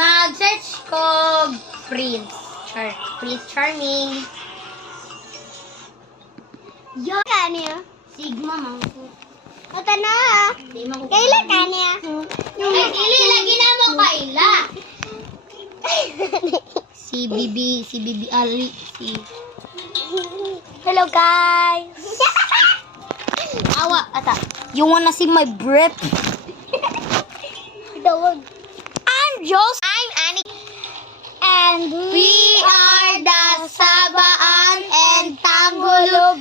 mag-search ko Prince. Prince Charming. Yo, kanya. Sigma, mangko. Ito na. Di man ko. Kailan kanya? Ay, dili lagi na mo kaila. Si Bibi Ali, Hello, guys. Awa, ata. You wanna see my breath? Dawag. I'm Annie. And We are the Sabaan and Tangulog